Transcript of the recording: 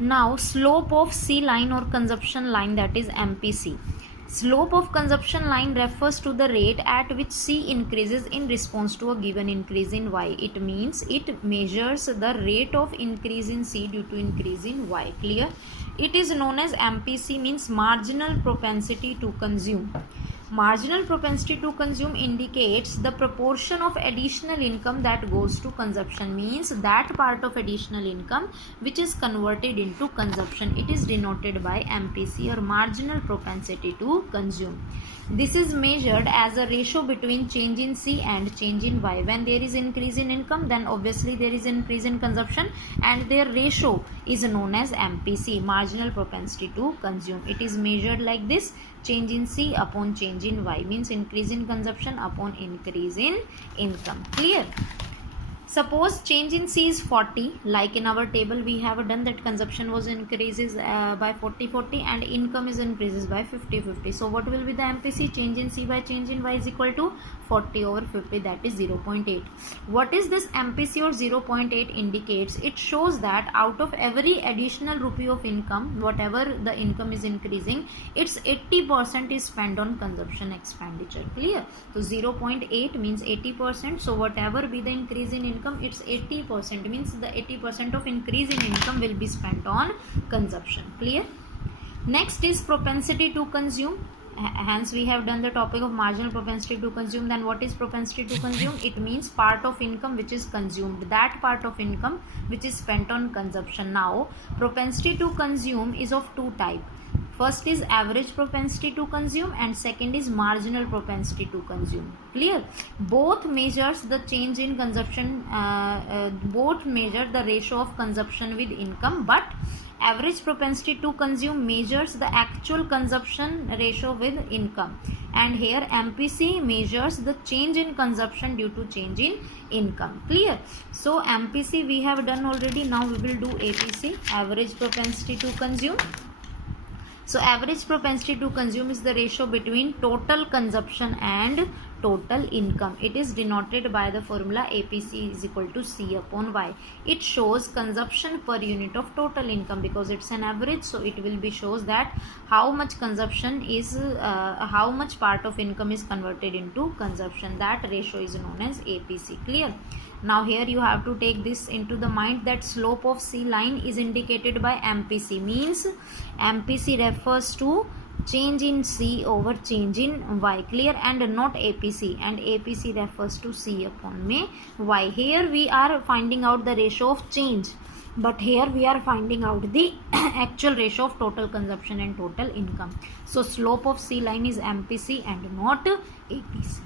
Now slope of C line or consumption line, that is MPC. Slope of consumption line refers to the rate at which C increases in response to a given increase in Y. It means it measures the rate of increase in C due to increase in Y. Clear? It is known as MPC, means marginal propensity to consume. Marginal propensity to consume indicates the proportion of additional income that goes to consumption, means that part of additional income which is converted into consumption. It is denoted by MPC, or marginal propensity to consume. This is measured as a ratio between change in C and change in Y. When there is increase in income, then obviously there is increase in consumption, and their ratio is known as MPC, marginal propensity to consume. It is measured like this: change in C upon change in Y, means increase in consumption upon increase in income. Clear? Suppose change in C is 40, like in our table we have done that consumption was increases by 40 and income is increases by 50. So what will be the MPC? Change in C by change in Y is equal to 40 over 50, that is 0.8. What is this MPC or 0.8 indicates? It shows that out of every additional rupee of income, whatever the income is increasing, its 80% is spent on consumption expenditure. Clear? So 0.8 means 80%. So whatever be the increase in income, it's 80%, means the 80% of increase in income will be spent on consumption. Clear? Next is propensity to consume. Hence we have done the topic of marginal propensity to consume. Then what is propensity to consume? It means part of income which is consumed, that part of income which is spent on consumption. Now propensity to consume is of two types. First is average propensity to consume, and second is marginal propensity to consume. Clear? Both measures the change in consumption, both measure the ratio of consumption with income, but average propensity to consume measures the actual consumption ratio with income, and here MPC measures the change in consumption due to change in income. Clear? So MPC we have done already. Now we will do APC, average propensity to consume. So average propensity to consume is the ratio between total consumption and total income. It is denoted by the formula APC is equal to C upon Y. It shows consumption per unit of total income because it's an average. So it will be shows that how much consumption is, how much part of income is converted into consumption. That ratio is known as APC. Clear? Now here you have to take this into the mind that slope of C line is indicated by MPC, means MPC refers to change in C over change in Y. Clear? And not APC, and APC refers to C upon Y. Here we are finding out the ratio of change, but here we are finding out the actual ratio of total consumption and total income. So slope of C line is MPC and not APC.